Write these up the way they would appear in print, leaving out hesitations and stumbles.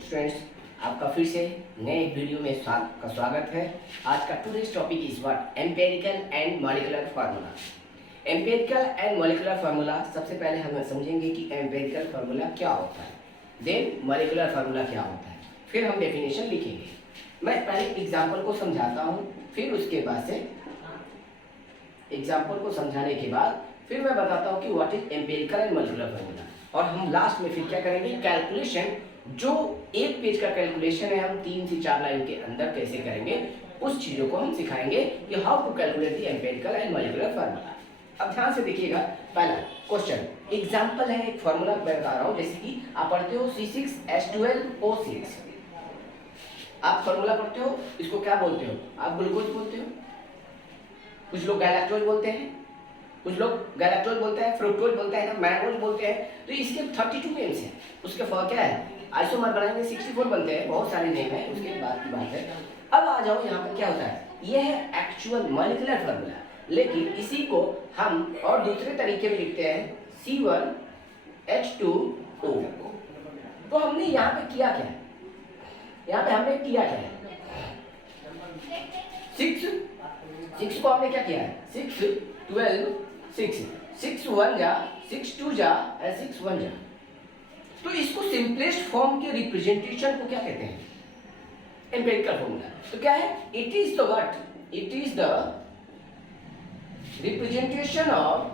Students, आपका फिर से नए एक वीडियो में का स्वागत है। आज का today's topic is what empirical and molecular formula. Empirical and molecular formula, सबसे पहले हम समझेंगे कि एम्पिरिकल फार्मूला क्या होता है, देन मॉलिक्यूलर फार्मूला क्या होता है, फिर हम डेफिनेशन लिखेंगे। मैं पहले एग्जाम्पल को समझाता हूँ, फिर उसके बाद से एग्जाम्पल को समझाने के बाद फिर मैं बताता हूँ कि what is empirical and molecular formula. और हम लास्ट में फिर क्या करेंगे, कैलकुलेशन, जो एक पेज का कैलकुलेशन है हम 3 से 4 लाइन के अंदर कैसे करेंगे, उस चीज़ों को हम सिखाएंगे कि how to calculate the empirical and molecular formula. अब ध्यान से देखिएगा, पहला क्वेश्चन एग्जाम्पल है, एक फार्मूला मैं बता रहा हूँ। जैसे कि आप पढ़ते हो C6H12O6, आप फार्मूला पढ़ते हो, इसको क्या बोलते हो, आप ग्लूकोज बोलते हो, कुछ लोग गैलेक्टोज बोलते हैं, कुछ लोग गैलेक्टोज बोलते हैं, फ्रुक्टोज बोलते हैं, मैंगोज बोलते हैं। तो इसके 32 नेम्स हैं, उसके फर्क क्या है, आइसोमर बनाएंगे 64 बनते हैं, बहुत सारे नेम है, उसके बाद की बात है। अब आ जाओ यहाँ पर क्या होता है, यह है एक्चुअल मॉलिक्यूलर फार्मूला, लेकिन इसी को हम और दूसरे तरीके में लिखते हैं C1H2O। तो हमने यहाँ पे किया क्या है, यहाँ पे हमने किया क्या है, 6 को हमने क्या किया है, 6 12 6 6 1 जा 6 2 जा 6 1 जा। तो इसको सिंपलेस्ट फॉर्म के रिप्रेजेंटेशन को क्या कहते हैं, एम्पिरिकल फॉर्मूला। तो क्या है, it is the what, it is the representation of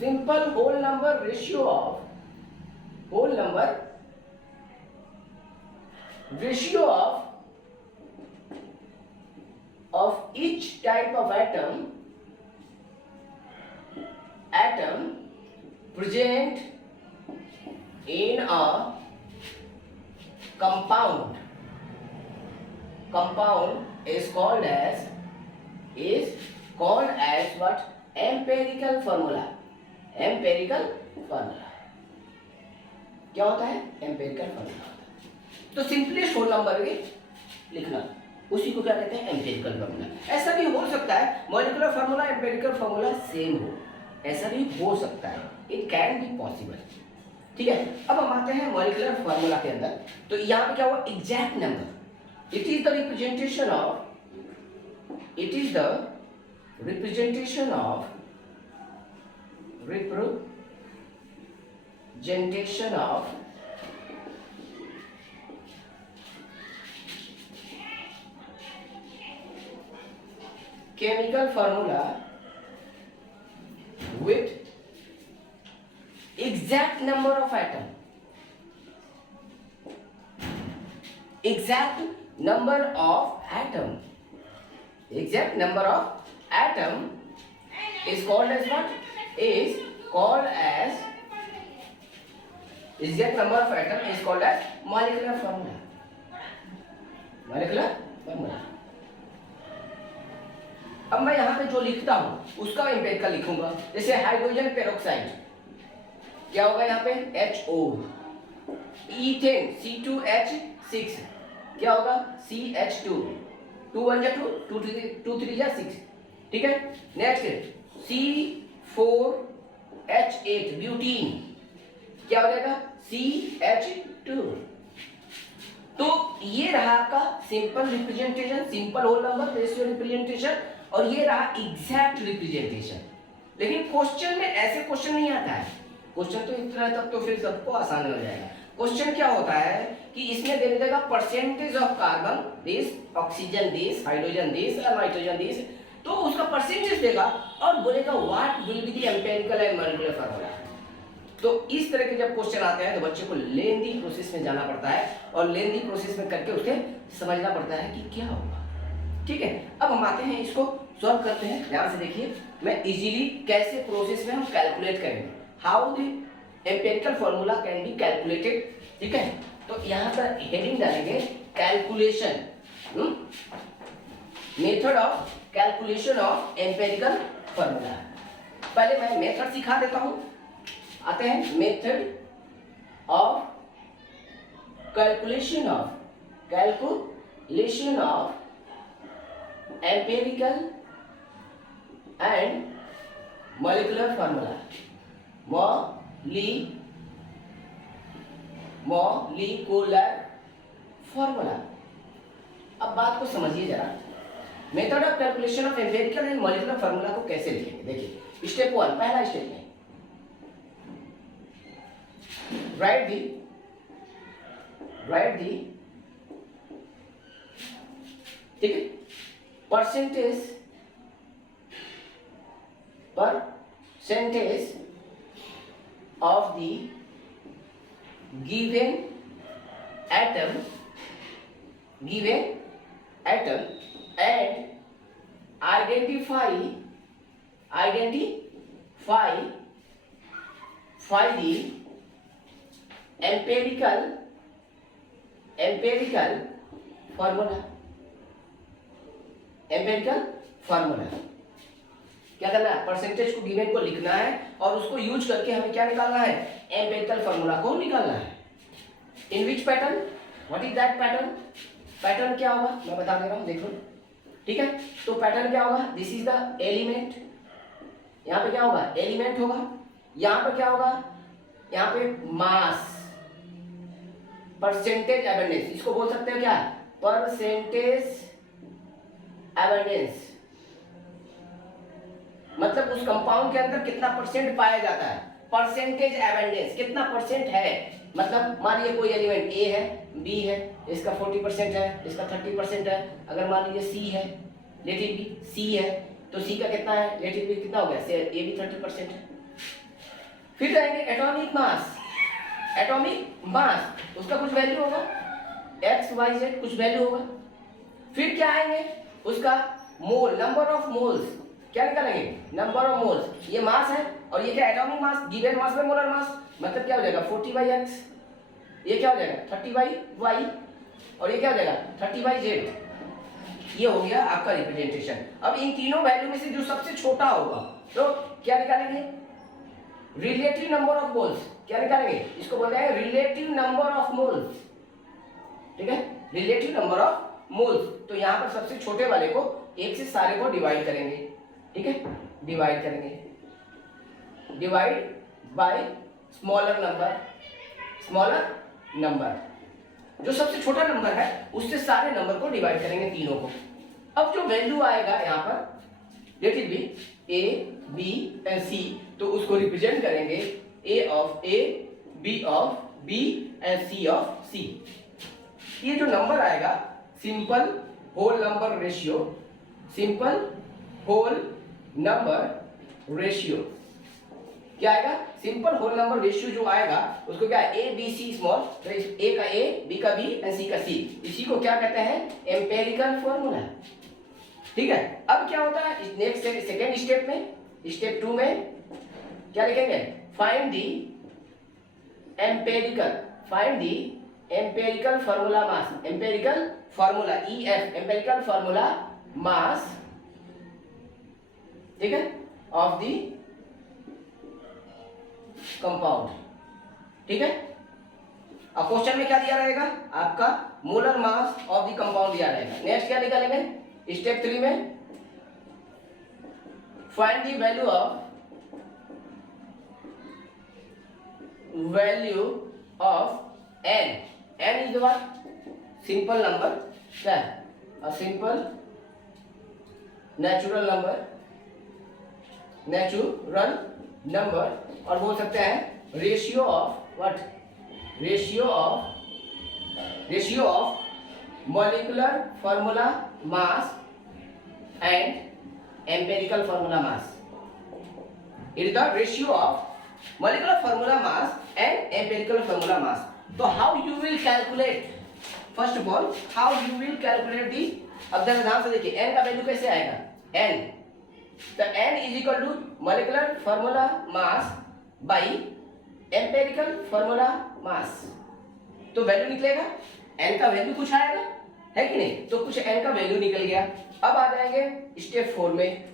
simple whole number ratio of each type of atom present in a compound is called as what, empirical formula। क्या होता है, एम्पिरिकल फार्मूला। तो simplest whole number लिखना, उसी को क्या कहते हैं, एम्पिरिकल फार्मूला। ऐसा भी हो सकता है molecular formula empirical formula same हो, ऐसा भी हो सकता है, इट कैन बी पॉसिबल। ठीक है, अब हम आते हैं मॉलिक्यूलर फार्मूला के अंदर। तो यहाँ पे क्या हुआ, exact number, it is the representation of chemical formula with exact number of atom is called as what, is called as exact number of atom is called as molecular formula। अब मैं यहाँ पे जो लिखता हूँ उसका एम्पिरिकल लिखूंगा। जैसे हाइड्रोजन पेरोक्साइड क्या होगा, यहाँ पे HO, ईथेन C2H6 क्या होगा, CH2, 2 1 जा 2, 2 3 जा 6। ठीक है, नेक्स्ट C4H8 ब्यूटीन क्या हो जाएगा, CH2। तो ये रहा आपका simple representation, simple whole number ratio representation, और ये रहा एग्जैक्ट रिप्रेजेंटेशन। लेकिन क्वेश्चन में ऐसे क्वेश्चन नहीं आता है, क्वेश्चन तो इतना तक तो फिर सबको आसान हो जाएगा। क्वेश्चन क्या होता है कि इसमें दे देगा percentage of carbon this, oxygen this, hydrogen this, nitrogen this, तो उसका परसेंटेज देगा और बोलेगा what will be the empirical and molecular formula. तो इस तरह के जब क्वेश्चन आते हैं तो बच्चे को लेंदी प्रोसेस में जाना पड़ता है, और लेंदी प्रोसेस में करके उसे समझना पड़ता है कि क्या होगा। ठीक है, अब हम आते हैं, इसको सॉल्व करते हैं। ध्यान से देखिए, मैं इजीली कैसे प्रोसेस में हम कैलकुलेट करेंगे, how the empirical formula can be calculated. ठीक है, तो यहाँ पर हेडिंग डालेंगे calculation, method of calculation of empirical formula. पहले मैं मेथड सिखा देता हूं, आते हैं method of calculation of empirical and molecular formula, molecular formula. अब बात को समझिए जरा, method of calculation of empirical and molecular formula को कैसे लिखेंगे। देखिए स्टेप 1, पहला स्टेप में राइट दी ठीक है percentage of the given atom and identify the empirical formula। क्या करना है, परसेंटेज को गिवन को लिखना है और उसको यूज करके हमें क्या निकालना है, एम्पिरिकल फार्मूला को निकालना है। In which pattern, what is that pattern, pattern क्या होगा मैं बता दे रहा हूं, देखो ठीक है। तो पैटर्न क्या होगा, दिस इज द एलिमेंट, यहाँ पे क्या होगा, एलिमेंट होगा, यहाँ पे क्या होगा, यहाँ पे मास, परसेंटेज एबंडेंस, इसको बोल सकते हो क्या, परसेंटेज एबंडेंस, मतलब उस कंपाउंड के अंदर कितना परसेंट पाया जाता है, परसेंटेज एबंडेंस कितना परसेंट है। मतलब मान लीजिए कोई एलिमेंट ए है, बी है, इसका 40% है, इसका 30% है। अगर मान लीजिए सी है, लेट इट बी सी है, तो सी का कितना है, लेट इट बी कितना हो गया, ए भी 30% है। फिर जाएंगे एटॉमिक मास, उसका कुछ वैल्यू होगा, एक्स वाई जेड कुछ वैल्यू होगा। फिर क्या आएंगे, उसका मोल, नंबर ऑफ मोल्स, क्या निकालेंगे, नंबर ऑफ मोल्स, ये मास है और ये क्या एटॉमिक मास, गिवन मास में मोलर मास, मतलब क्या हो जाएगा 40/x, ये क्या हो जाएगा 30/y और ये क्या हो जाएगा 30/z। ये हो गया आपका रिप्रेजेंटेशन। अब इन तीनों वैल्यू में से जो सबसे छोटा होगा तो क्या निकालेंगे, रिलेटिव नंबर ऑफ मोल्स, क्या निकालेंगे, इसको बोलते हैं रिलेटिव नंबर ऑफ मोल्स, ठीक है, रिलेटिव नंबर ऑफ मोल्स। तो यहाँ पर सबसे छोटे वाले को एक से सारे को डिवाइड करेंगे, ठीक है, डिवाइड करेंगे, डिवाइड बाय स्मॉलर नंबर, जो सबसे छोटा नंबर है उससे सारे नंबर को डिवाइड करेंगे, तीनों को। अब जो वैल्यू आएगा यहाँ पर let it be A B and C, तो उसको रिप्रेजेंट करेंगे A of A, B of B and C of C. ये जो नंबर आएगा simple whole number ratio, simple whole number ratio क्या आएगा, सिंपल होल नंबर रेशियो जो आएगा उसको क्या है, ए बी सी स्मॉल, तो ए का ए, बी का बी एंड सी का सी, इसी को क्या कहते हैं, एम्पिरिकल फॉर्मूला, ठीक है। अब क्या होता है नेक्स्ट सेकेंड स्टेप में, स्टेप 2 में क्या लिखेंगे, find the empirical formula mass, empirical formula EF, empirical formula मास, ठीक है, ऑफ दी कंपाउंड, ठीक है। अब क्वेश्चन में क्या दिया रहेगा, आपका molar mass of the compound दिया रहेगा। नेक्स्ट क्या निकालेंगे, स्टेप 3 में find the value of n, n is what, simple number, क्या है, अ सिंपल नेचुरल नंबर, और बोल सकते हैं ratio of what, ratio of molecular formula mass and empirical formula mass. It is the ratio of molecular formula mass and empirical formula mass. तो how you will calculate, first of all how you will calculate the, अब ध्यान से देखिए n का value कैसे आएगा, n, तो n is equal to molecular formula mass by empirical formula mass, तो वैल्यू निकलेगा, n का वैल्यू कुछ आएगा, है कि नहीं, तो कुछ n का वैल्यू निकल गया। अब आ जाएंगे स्टेप 4 में,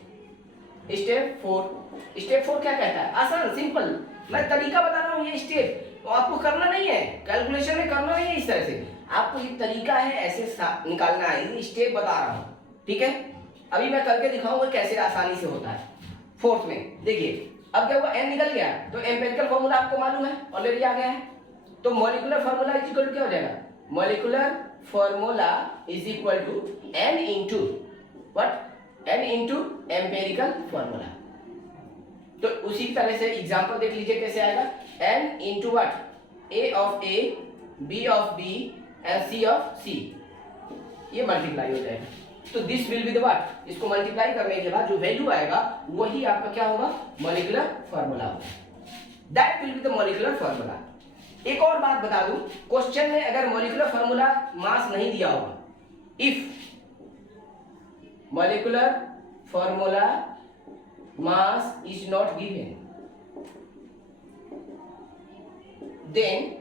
स्टेप 4 क्या कहता है, आसान सिंपल, मैं तरीका बता रहा हूँ, ये स्टेप तो आपको करना नहीं है, कैलकुलेशन में करना नहीं है इस तरह से, आपको ये तरीका है ऐसे निकालना है, ये स्टेप बता रहा हूँ, ठीक है। अभी मैं करके दिखाऊंगा कैसे आसानी से होता है। फोर्थ में देखिए अब क्या हुआ, n निकल गया तो एम्पिरिकल फॉर्मूला आपको मालूम है, ऑलरेडी आ गया है। तो molecular formula is equal to क्या हो जाएगा, molecular formula is equal to n into what, n into empirical formula. तो उसी तरह से एग्जांपल देख लीजिए कैसे आएगा, n into what, a of a, b of b and c of c, ये मल्टीप्लाई हो जाएगा। तो this will be the what, इसको मल्टीप्लाई करने के बाद जो वैल्यू आएगा वही आपका क्या होगा, मॉलिक्यूलर फार्मूला होगा। That will be the molecular formula. एक और बात बता दूं, क्वेश्चन में अगर मॉलिक्यूलर फार्मूला मास नहीं दिया होगा, if molecular formula mass is not given, then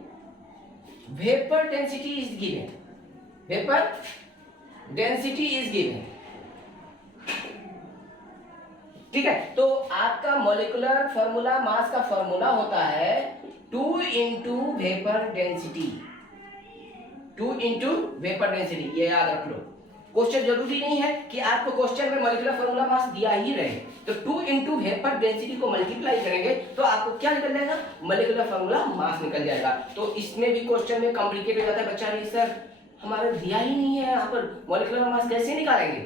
vapour density is given, vapour density is given. ठीक है, तो आपका मॉलिक्यूलर फार्मूला मास का फार्मूला होता है 2 into vapour density, 2 into vapour density, ये याद रख लो। क्वेश्चन जरूरी नहीं है कि आपको क्वेश्चन में मॉलिक्यूलर फार्मूला मास दिया ही रहे, तो 2 इंटू वेपर डेंसिटी को मल्टीप्लाई करेंगे तो आपको क्या निकल जाएगा, मॉलिक्यूलर फार्मूला मास निकल जाएगा। तो इसमें भी क्वेश्चन में कॉम्प्लिकेट हो जाता है, बच्चा नहीं सर हमारा दिया ही नहीं है, यहाँ पर मॉलिक्यूलर मास कैसे निकालेंगे।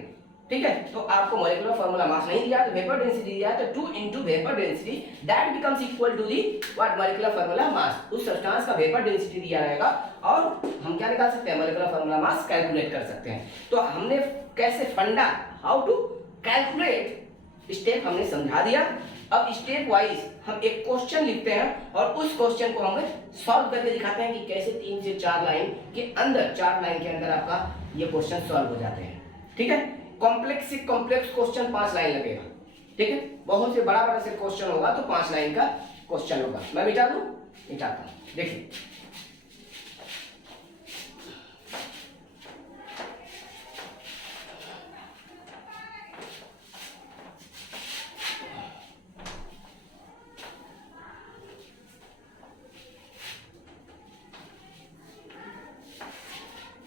ठीक है, तो आपको मॉलिक्यूलर फार्मूला मास नहीं दिया तो वेपर डेंसिटी दिया है, तो 2 into vapour density that becomes equal to the what, molecular formula mass. उस सब्सटेंस का वेपर डेंसिटी दिया रहेगा और हम क्या निकाल सकते हैं, मॉलिक्यूलर फार्मूला मास कैलकुलेट कर सकते हैं। तो हमने कैसे फंडा, हाउ टू कैलकुलेट स्टेप हमने समझा दिया। अब स्टेप वाइज हम एक क्वेश्चन लिखते हैं और उस क्वेश्चन को हमें सॉल्व करके दिखाते हैं कि कैसे 3 से 4 लाइन के अंदर, 4 लाइन के अंदर आपका ये क्वेश्चन सॉल्व हो जाते हैं। ठीक है, कॉम्प्लेक्स से कॉम्प्लेक्स क्वेश्चन 5 लाइन लगेगा। ठीक है, बहुत से बड़ा बड़ा से क्वेश्चन होगा तो 5 लाइन का क्वेश्चन होगा। मैं मिटा दूं, मिटाता हूं, देखिए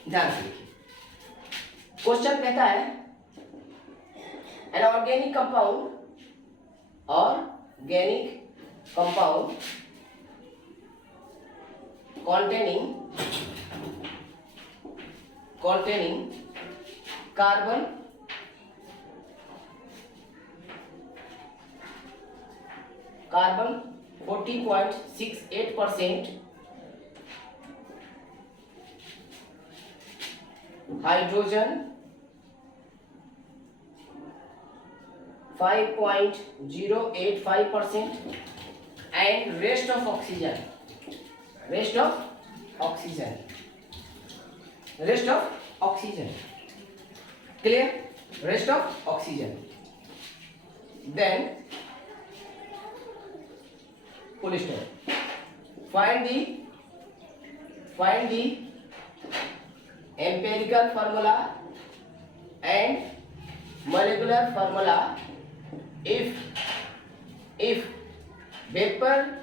ध्यान से देखिए। क्वेश्चन कहता है an organic compound, organic compound containing carbon, carbon 40.68%, hydrogen 5.085% and rest of oxygen, rest of oxygen, clear, rest of oxygen, then full stop. Find the empirical formula and molecular formula if vapor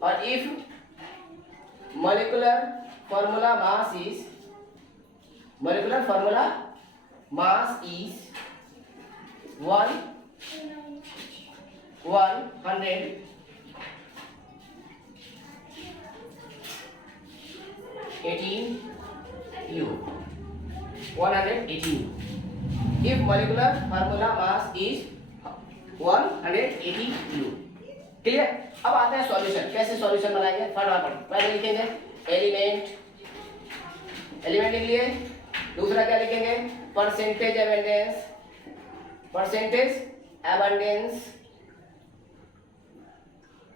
or if molecular formula mass is 118 U. 118. If molecular formula mass is 180 U. Clear. अब आते हैं solution, कैसे solution बनाएंगे फटाफट। पहले लिखेंगे element लिख लिए, दूसरा क्या लिखेंगे परसेंटेज एबंडेंस,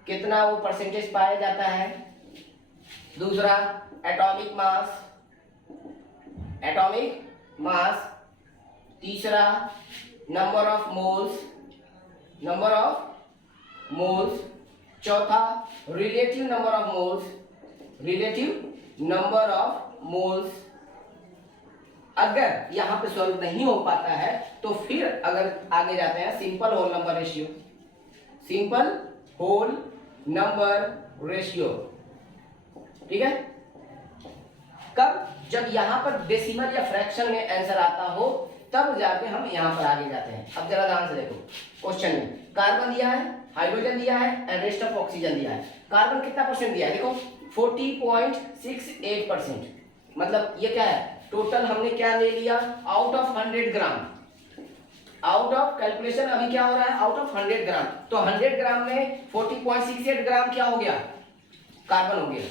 कितना वो परसेंटेज पाया जाता है। दूसरा एटॉमिक मास, तीसरा नंबर ऑफ मोल्स, चौथा रिलेटिव नंबर ऑफ मोल्स। अगर यहां पे सॉल्व नहीं हो पाता है तो फिर अगर आगे जाते हैं सिंपल होल नंबर रेशियो, ठीक है। कब, जब यहां पर डेसिमल या फ्रैक्शन में आंसर आता हो तब जाके हम यहाँ पर आगे जाते हैं। अब जरा ध्यान से देखो, क्वेश्चन में कार्बन दिया है, हाइड्रोजन दिया है एंड रेस्ट ऑफ ऑक्सीजन दिया है। कार्बन कितना परसेंट दिया है देखो, 40.68%। मतलब ये क्या है, टोटल हमने क्या ले लिया, out of 100 gram, out of calculation अभी क्या हो रहा है, आउट ऑफ 100 ग्राम। तो 100 ग्राम में 40.68 ग्राम क्या हो गया, कार्बन हो गया।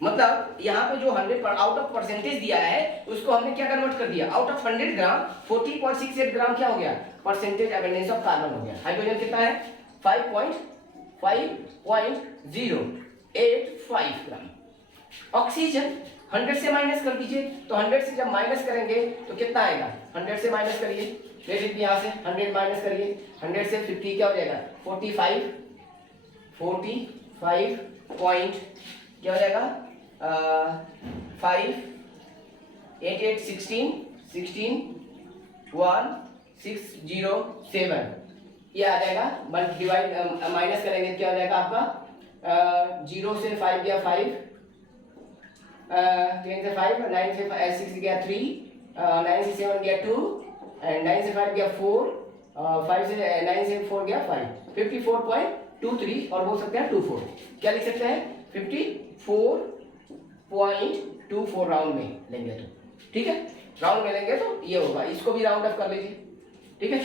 मतलब यहाँ पे जो 100 आउट ऑफ परसेंटेज दिया है उसको हमने क्या कन्वर्ट कर दिया, आउट ऑफ 100 ग्राम 40.68 ग्राम क्या हो गया, परसेंटेज अबंडेंस ऑफ कार्बन हो गया। हाइड्रोजन कितना है, 5.085 ग्राम। ऑक्सीजन 100 से माइनस कर दीजिए, तो 100 से जब माइनस करेंगे तो कितना आएगा, 100 से माइनस करिए, लेट यहाँ से 100 माइनस करिए, 100 से 50 क्या हो जाएगा, 45 पॉइंट क्या हो जाएगा, 5 8 8 16 16 ये आ जाएगा। डिवाइड माइनस करेंगे क्या हो जाएगा आपका, 0 से 5 गया 5, 10 से 5, 9 से 6 गया 3, 9 से 7 गया 2 एंड 9 से 5 गया 4, 5 से 9 से 4 गया 5, 54.23 और हो सकता है 24। क्या लिख सकते हैं, 54.24 राउंड में लेंगे तो ठीक है, राउंड में लेंगे तो ये होगा। इसको भी राउंड अप कर लीजिए, ठीक है।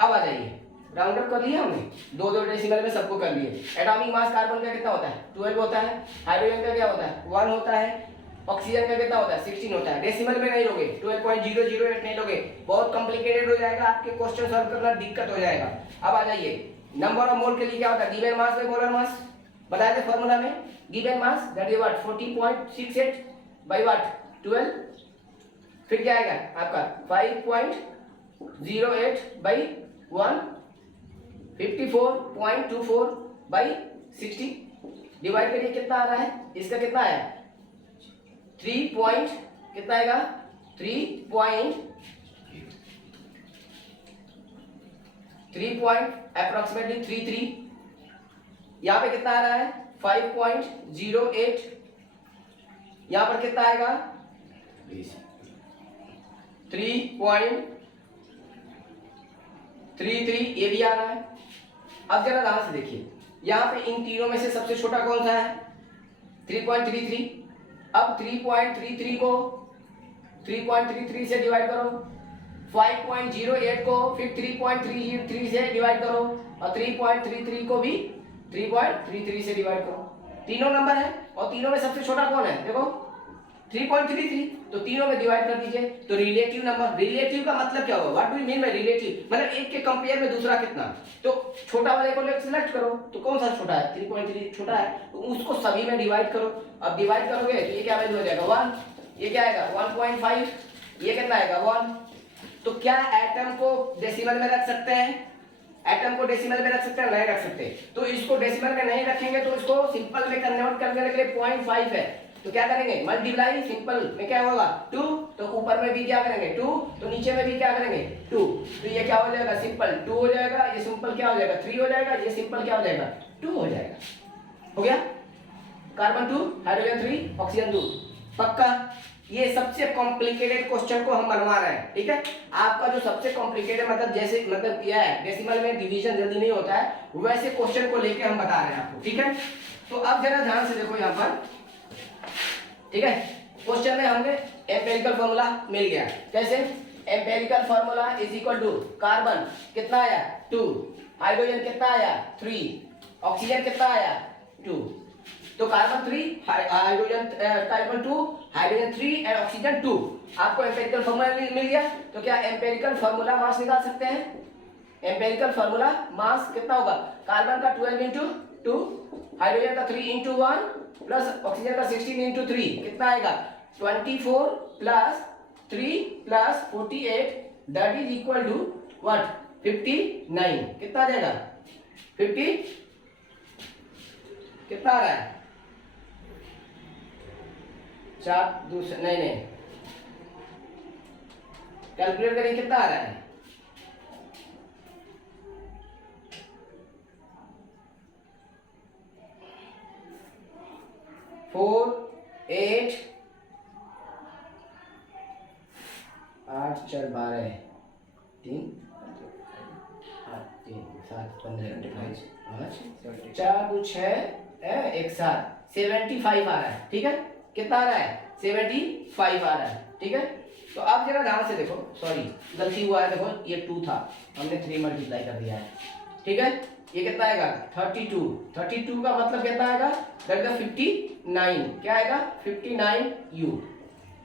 अब आ जाइए, राउंड अप कर लिया हमने, दो दो डेसिमल में सबको कर लिए। एटॉमिक मास कार्बन का कितना होता है, 12 होता है। हाइड्रोजन का क्या होता है, 1 होता है। ऑक्सीजन का कितना होता है, 16 होता है। डेसिमल में नहीं लोगे, 12.008 नहीं लोगे, बहुत कॉम्प्लिकेटेड हो जाएगा, आपके क्वेश्चन सॉल्व करना दिक्कत हो जाएगा। अब आ जाइए, नंबर ऑफ मोल के लिए क्या होता है, given mass by molar mass बताए थे फॉर्मूला में। Given mass that is what, 40.68 by what, 12। फिर क्या आएगा आपका 5.08 बाय 1, 54.24 बाई 60 डिवाइड करिए, कितना आ रहा है, इसका कितना आया, 3 पॉइंट कितना आएगा, 3 पॉइंट अप्रोक्सीमेटली 33। यहाँ पे कितना आ रहा है 5.08, यहाँ पर कितना आएगा 3.33, ये भी आ रहा है। अब जरा ध्यान से देखिए, यहाँ पे इन तीनों में से सबसे छोटा कौन सा है, 3.33। अब 3.33 को 3.33 से डिवाइड करो, 5.08 को फिर 3.33 से डिवाइड करो और 3.33 को भी 3.33 से डिवाइड करो। तीनों नंबर है और तीनों में सबसे छोटा कौन है, देखो 3.33, तो तीनों में डिवाइड कर दीजिए। तो रिलेटिव नंबर, रिलेटिव का मतलब क्या होगा, what do you mean by relative, मतलब एक के कंपेयर में दूसरा कितना। तो छोटा वाले को सिलेक्ट करो, तो कौन सा छोटा है, 3.3 छोटा है, तो उसको सभी में डिवाइड करो। अब डिवाइड करोगे तो ये क्या वैल्यू हो जाएगा 1, ये क्या आएगा 1.5, ये कितना आएगा 1। तो क्या एटम को डेसिमल में रख सकते हैं, एटम को डेसिमल में रख सकते हैं, नहीं रख सकते। तो इसको डेसिमल में नहीं रखेंगे तो इसको सिंपल में कन्वर्ट करने के लिए 0.5 है, तो क्या करेंगे मल्टीप्लाई, सिंपल में क्या होगा 2, तो ऊपर में भी क्या करेंगे 2, तो नीचे में भी क्या करेंगे 2, तो ये क्या हो जाएगा सिंपल 2 हो जाएगा, ये सिंपल क्या हो जाएगा 3 हो जाएगा, ये सिंपल क्या हो जाएगा 2 हो जाएगा। हो गया, कार्बन 2, हाइड्रोजन 3, ऑक्सीजन 2। पक्का, ये सबसे कॉम्प्लिकेटेड क्वेश्चन को हम बनवा रहे हैं, ठीक है। आपका जो सबसे कॉम्प्लिकेटेड मतलब जैसे मतलब क्या है, डेसिमल में डिवीजन जल्दी नहीं होता है, वैसे क्वेश्चन को लेके हम बता रहे हैं आपको, ठीक है। तो अब जरा ध्यान से देखो यहाँ पर, ठीक है। क्वेश्चन में हमने एम्पिरिकल फार्मूला मिल गया, कैसे, empirical formula is equal to carbon कितना आया 2, हाइड्रोजन कितना आया 3, ऑक्सीजन कितना आया 2। तो carbon 3, hydrogen carbon 2, hydrogen 3 and oxygen 2। आपको एम्पिरिकल फार्मूला मिल गया, तो क्या एम्पिरिकल फार्मूला मास निकाल सकते हैं। एम्पिरिकल फार्मूला मास कितना होगा, कार्बन का 12 इंटू 2, हाइड्रोजन का 3 इंटू 1 प्लस ऑक्सीजन का 16 इंटू 3 कितना आएगा 24 plus 3 plus 48 that is equal to what 59। कितना आ जाएगा 50, कितना आ रहा है 4 दूसरे नहीं कैलकुलेट करें कितना आ रहा है 4 8 8 4 12 3 8 3 7 15 5 4 2 6 1 7 75 आ रहा है। ठीक है, कितना आ रहा है? 75 आ रहा है। ठीक है, तो अब जरा ध्यान से देखो, सॉरी गलती हुआ है, देखो ये 2 था, हमने 3 मल्टीप्लाई कर दिया है। ठीक है, ये कितना आएगा? 32। 32 का मतलब कितना आएगा? That is 59। क्या आएगा? 59 U।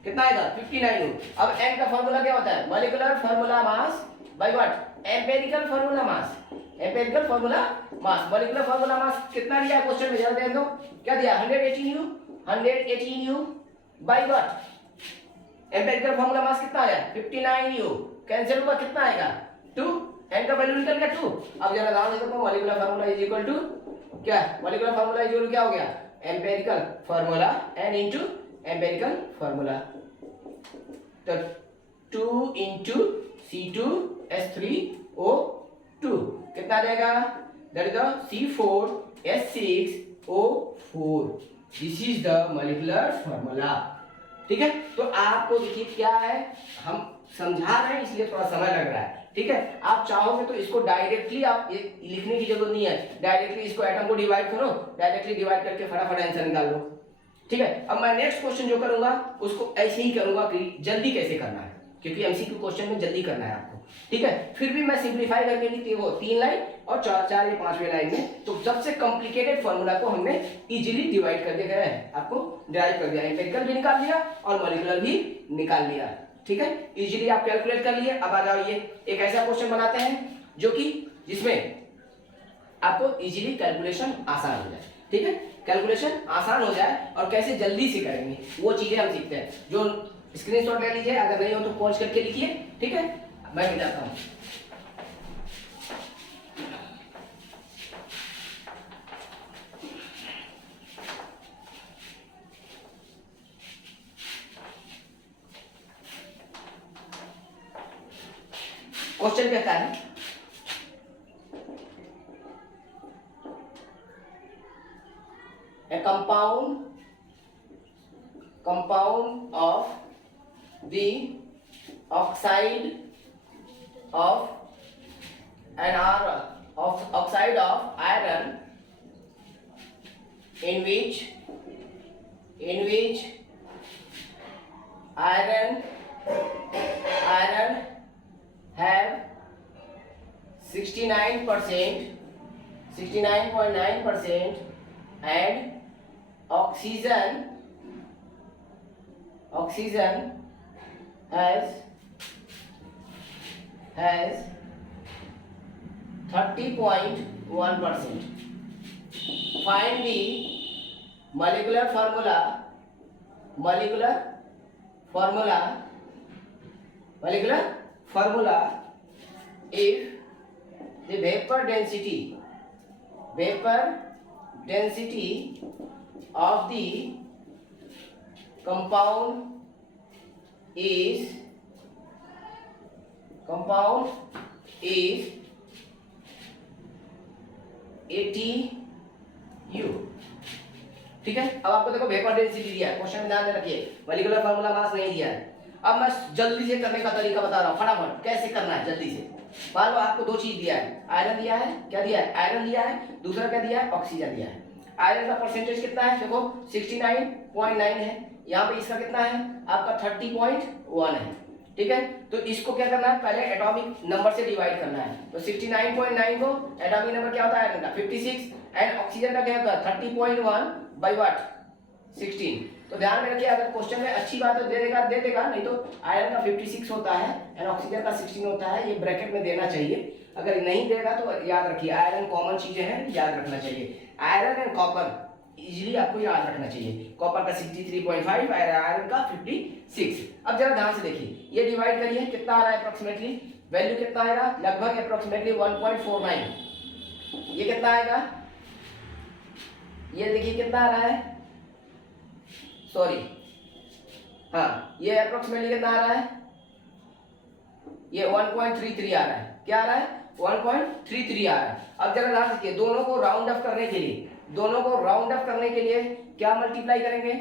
कितना आएगा? 59 U। अब n का फार्मूला क्या होता है? Molecular formula mass by what? Empirical formula mass. Empirical formula mass, molecular formula मास कितना दिया है क्वेश्चन में? जरा देख दो, क्या दिया? 118 U। 118 U by what? Empirical formula मास कितना आया? 59 U। कैंसिल होगा, कितना आएगा? 2। n का वैल्यू निकल गया 2। अब जरा ध्यान से देखो, molecular formula is equal to क्या है? Molecular formula is equal to क्या हो गया? Empirical formula n into empirical formula. तो 2 इनटू C2H3O2 कितना आ जाएगा? That is the C4H6O4। This is the molecular formula. ठीक है, तो आपको देखिए क्या है, हम समझा रहे हैं इसलिए थोड़ा समय लग रहा है। ठीक है, आप चाहोगे तो इसको डायरेक्टली आप लिखने की जरूरत नहीं है, डायरेक्टली इसको एटम को डिवाइड करो, डायरेक्टली डिवाइड करके फटाफट आंसर निकाल लो। ठीक है, अब मैं नेक्स्ट क्वेश्चन जो करूंगा उसको ऐसे ही करूंगा कि जल्दी कैसे करना है, क्योंकि एमसीक्यू क्वेश्चन में जल्दी करना है आपको। ठीक है, फिर भी मैं सिंप्लीफाई करके लिखती हूँ 3 लाइन और 4 या 5वें लाइन में। तो सबसे कॉम्प्लिकेटेड फार्मूला को हमने इजीली डिवाइड कर दिया है, आपको डिराइव कर दिया, एम्पिरिकल भी निकाल लिया और मॉलिक्यूलर भी निकाल लिया। ठीक है, इजीली आप कैलकुलेट कर लिए। अब आ जाओ, ये एक ऐसा क्वेश्चन बनाते हैं जो कि जिसमें आपको इजीली कैलकुलेशन आसान हो जाए। ठीक है, कैलकुलेशन आसान हो जाए और कैसे जल्दी से करेंगे वो चीजें हम सीखते हैं। जो स्क्रीनशॉट ले लीजिए, अगर नहीं हो तो पॉज करके लिखिए। ठीक है, मैं भी जाता हूं। क्वेश्चन कहता है a compound of the oxide of iron in which iron have 69.9% and oxygen has 30.1%. Find the molecular formula if the vapor density of the compound is 80 U। ठीक है, अब आपको देखो वेपर डेंसिटी दिया है, क्वेश्चन में ध्यान रखिए, मॉलिक्यूलर फार्मूला मास नहीं दिया है। अब मैं जल्दी से करने का तरीका बता रहा हूँ, फटाफट कैसे करना है जल्दी से। मान लो आपको दो चीज दिया है, आयरन दिया है, क्या दिया है? आयरन दिया है, दूसरा क्या दिया है? ऑक्सीजन दिया है। आयरन का परसेंटेज कितना है? देखो 69.9 है, यहाँ पे इसका कितना है? आपका 30.1 है। ठीक है, तो इसको क्या करना है? पहले एटॉमिक नंबर से डिवाइड करना है। तो 69.9 को एटॉमिक नंबर क्या होता है आयरन का? 56 एंड ऑक्सीजन का क्या होता है? 30.1 बाय व्हाट? 16। तो ध्यान में रखिए, अगर क्वेश्चन में अच्छी बात है दे देगा, नहीं तो आयरन का 56 होता है एंड ऑक्सीजन का 16 होता है, ये ब्रैकेट में देना चाहिए। अगर नहीं देगा तो याद रखिए, आयरन कॉमन चीजें हैं, याद रखना चाहिए। आयरन एंड कॉपर इजीली आपको याद रखना चाहिए, कॉपर का 63.5 आयरन का 56। अब जरा ध्यान से देखिए, ये डिवाइड करिए, कितना आ रहा है अप्रोक्सीमेटली? वैल्यू कितना आएगा? लगभग अप्रोक्सीमेटली 1.49। ये कितना आएगा? ये देखिए कितना आ रहा है, सॉरी हाँ, ये अप्रोक्सीमेटली कितना आ रहा है? ये 1.33 आ रहा है। क्या आ रहा है? 1.33 आ रहा है। अब जरा ध्यान रखिए, दोनों को राउंड अप करने के लिए क्या मल्टीप्लाई करेंगे?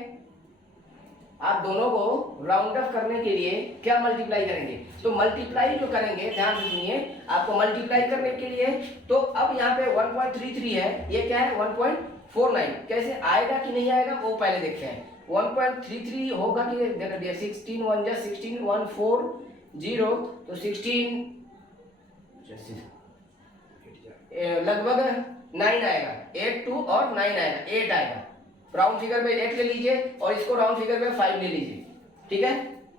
आप दोनों को राउंड अप करने के लिए क्या मल्टीप्लाई करेंगे, तो मल्टीप्लाई जो करेंगे ध्यान से सुनिए, आपको मल्टीप्लाई करने के लिए तो अब यहाँ पे 1.33 है, ये क्या है 1.49, कैसे आएगा कि नहीं आएगा वो पहले देखते हैं। 1.33 होगा कि 16 1 जा 16 1 4 0 तो 16 लगभग 9 आएगा, 8 2 और 9 आएगा, 8 आएगा। राउंड फिगर में 8 ले लीजिए और इसको राउंड फिगर में 5 ले लीजिए, ठीक है,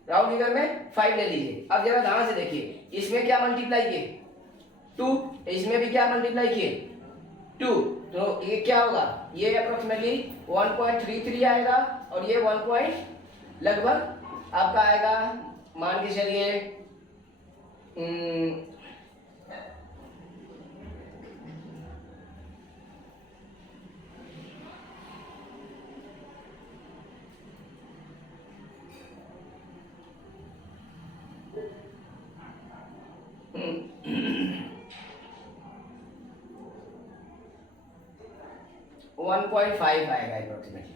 राउंड फिगर में 5 ले लीजिए। अब जरा ध्यान से देखिए, इसमें क्या मल्टीप्लाई किए 2, इसमें भी क्या मल्टीप्लाई किए 2, तो ये क्या होगा, ये अप्रोक्सीमेटली 1.33 आएगा और ये 1 लगभग आपका आएगा, मान के चलिए 1.5 आएगा अप्रोक्सीमेटली,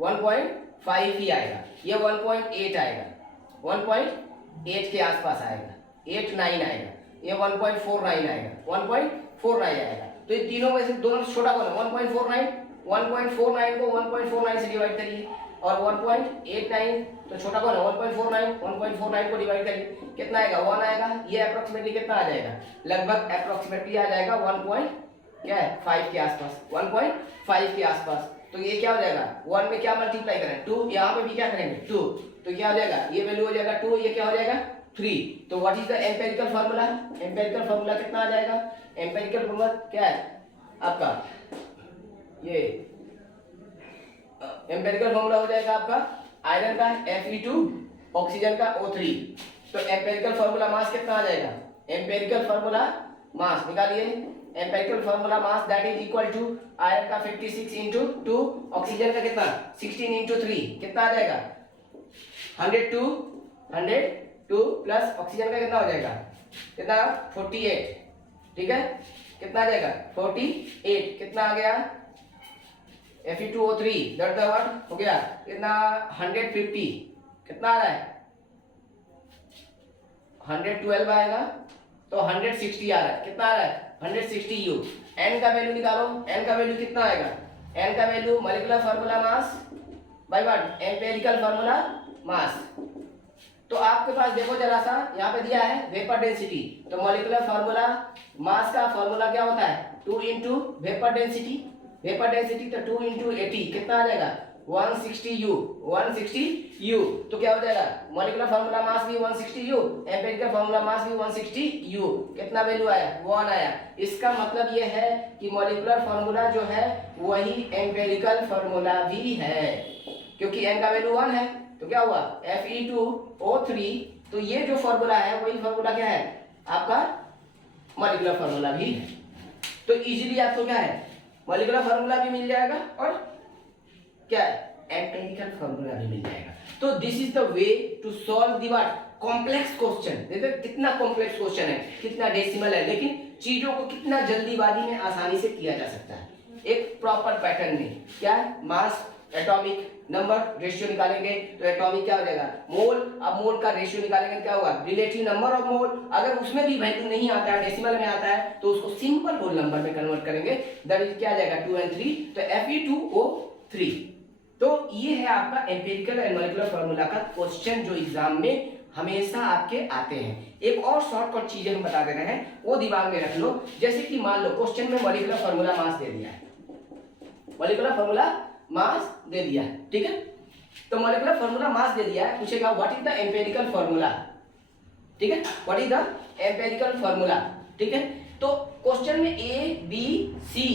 1.5 ही आएगा, ये 1.8 आएगा, 1.8 के आसपास आएगा, 8 9 आएगा, ये 1.49 आएगा, 1.49 आएगा। तो ये तीनों में से दोनों से छोटा कौन है 1.49, 1.49 को 1.49 से डिवाइड करिए और 1.89 तो छोटा कौन है 1.49, 1.49 को डिवाइड करिए कितना आएगा 1 आएगा, ये अप्रोक्सीमेटली कितना आ जाएगा, लगभग अप्रोक्सीमेटली आ जाएगा 1.5 के आसपास, 1.5 के आसपास। तो ये क्या हो जाएगा 1 में क्या मल्टीप्लाई करें 2, यहाँ पे भी क्या करेंगे 2, तो क्या हो जाएगा ये वैल्यू हो जाएगा 2, ये क्या हो जाएगा 3। तो what is the empirical formula, empirical formula कितना आ जाएगा, एम्पिरिकल फार्मूला क्या है आपका, ये एम्पिरिकल फार्मूला हो जाएगा आपका आयरन का Fe2, ऑक्सीजन का O3। तो एम्पिरिकल फार्मूला मास कितना आ जाएगा, एम्पिरिकल फार्मूला मास निकालिए, empirical formula mass that is equal to iron का 56 इंटू 2, ऑक्सीजन का कितना 16 इंटू 3 कितना आ जाएगा 102 प्लस ऑक्सीजन का कितना हो जाएगा कितना 48, ठीक है, कितना आ जाएगा 48, कितना आ गया Fe2O3 दैट द व्हाट हो गया कितना 150, कितना आ रहा है 112 आएगा तो 160 आ रहा है, कितना आ रहा है 160 U। n का वैल्यू निकालो, n का वैल्यू कितना आएगा, n का value molecular formula mass by what empirical formula mass. तो आपके पास देखो जरा सा यहाँ पे दिया है वेपर डेंसिटी, तो मॉलिक्यूलर फार्मूला मास का फार्मूला क्या होता है 2 into vapour density, vapour density तो 2 इंटू 80 कितना आ जाएगा 160 U, 160 U। तो क्या हो जाएगा मॉलिक्यूलर फार्मूला मास भी 160 U, एम्पिरिकल फार्मूला मास भी 160 U, कितना वैल्यू आया 1 आया। इसका मतलब ये है कि मॉलिक्यूलर फार्मूला जो है वही एम्पिरिकल फार्मूला भी है, क्योंकि n का वैल्यू 1 है तो क्या हुआ Fe2O3, तो ये जो फार्मूला है वही फार्मूला क्या है आपका मॉलिक्यूलर फार्मूला भी है। तो इजीली आपको क्या है मॉलिक्यूलर फार्मूला भी मिल जाएगा और क्या एम्पिरिकल फार्मूला भी मिल जाएगा। तो this is the way to solve the what complex question. देखो कितना कॉम्प्लेक्स क्वेश्चन है, कितना डेसिमल है, लेकिन चीजों को कितना जल्दीबाजी में आसानी से किया जा सकता है एक प्रॉपर पैटर्न में। क्या है मास एटॉमिक नंबर रेशियो निकालेंगे तो एटॉमिक क्या हो जाएगा मोल, अब मोल का रेशियो निकालेंगे क्या होगा रिलेटिव नंबर ऑफ मोल। अगर उसमें भी वैल्यू नहीं आता है डेसिमल में आता है तो उसको सिंपल होल नंबर में कन्वर्ट करेंगे, दैट इज क्या आ जाएगा 2 और 3, तो Fe2O3। तो ये है आपका एम्पिरिकल एंड मॉलिक्यूलर फार्मूला का क्वेश्चन जो एग्जाम में हमेशा आपके आते हैं। एक और शॉर्टकट चीजें हम बता दे रहे हैं वो दिमाग में रख लो। जैसे कि मान लो क्वेश्चन में मॉलिक्यूलर फार्मूला मास दे दिया है, मॉलिक्यूलर फार्मूला मास दे दिया है, ठीक है, तो मॉलिक्यूलर फार्मूला मास दे दिया है, पूछेगा what is the empirical formula, ठीक है, what is the empirical formula, ठीक है। तो क्वेश्चन में ABCD,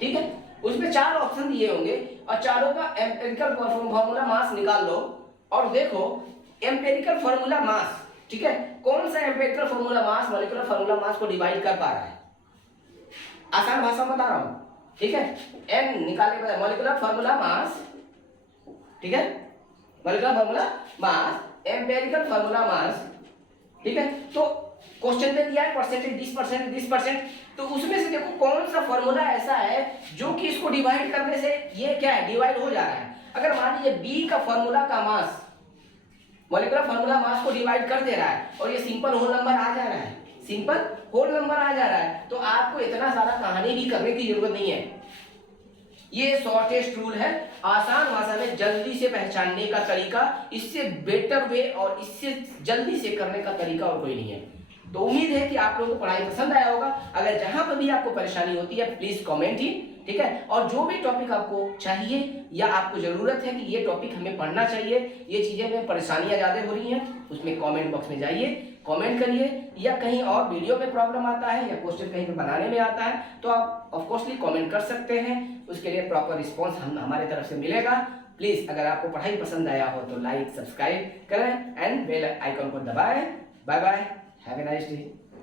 ठीक है, उसमें 4 ऑप्शन दिए होंगे और चारों का एम्पिरिकल फार्मूला मास निकाल लो और देखो एम्पिरिकल फार्मूला मास, ठीक है, कौन सा एम्पिरिकल फार्मूला मास मॉलिक्यूलर फार्मूला मास को डिवाइड कर पा रहा है। आसान भाषा में बता रहा हूं, ठीक है, n निकालने के बाद मॉलिक्यूलर फार्मूला मास, ठीक है, मॉलिक्यूलर फार्मूला मास एम्पिरिकल फार्मूला मास, ठीक है। तो क्वेश्चन में दिया है परसेंटेज 20%, तो उसमें से देखो कौन सा फार्मूला ऐसा है जो कि इसको डिवाइड करने से ये क्या है डिवाइड हो जा रहा है। अगर मान लीजिए बी का फॉर्मूला का मास, मॉलिक्यूलर फॉर्मूला मास को डिवाइड कर दे रहा है और ये सिंपल होल नंबर आ जा रहा है, सिंपल होल नंबर आ जा रहा है, तो आपको इतना सारा कहानी भी करने की जरूरत नहीं है। ये शॉर्टेस्ट रूल है, आसान भाषा में जल्दी से पहचानने का तरीका, इससे बेटर वे और इससे जल्दी से करने का तरीका और कोई नहीं है। तो उम्मीद है कि आप लोगों को पढ़ाई पसंद आया होगा। अगर जहां पर भी आपको परेशानी होती है प्लीज कमेंट ही, ठीक है। और जो भी टॉपिक आपको चाहिए या आपको जरूरत है कि ये टॉपिक हमें पढ़ना चाहिए, ये चीजें में परेशानियां ज्यादा हो रही हैं, उसमें कमेंट बॉक्स में जाइए, कमेंट करिए, या कहीं और वीडियो में प्रॉब्लम आता है या क्वेश्चन कहीं पे बनाने में आता है तो आप ऑफकोर्सली कमेंट कर सकते हैं, उसके लिए प्रॉपर रिस्पॉन्स हमारे तरफ से मिलेगा। प्लीज अगर आपको पढ़ाई पसंद आया हो तो लाइक सब्सक्राइब करें एंड बेल आइकन को दबाएं। Bye bye, have a nice day.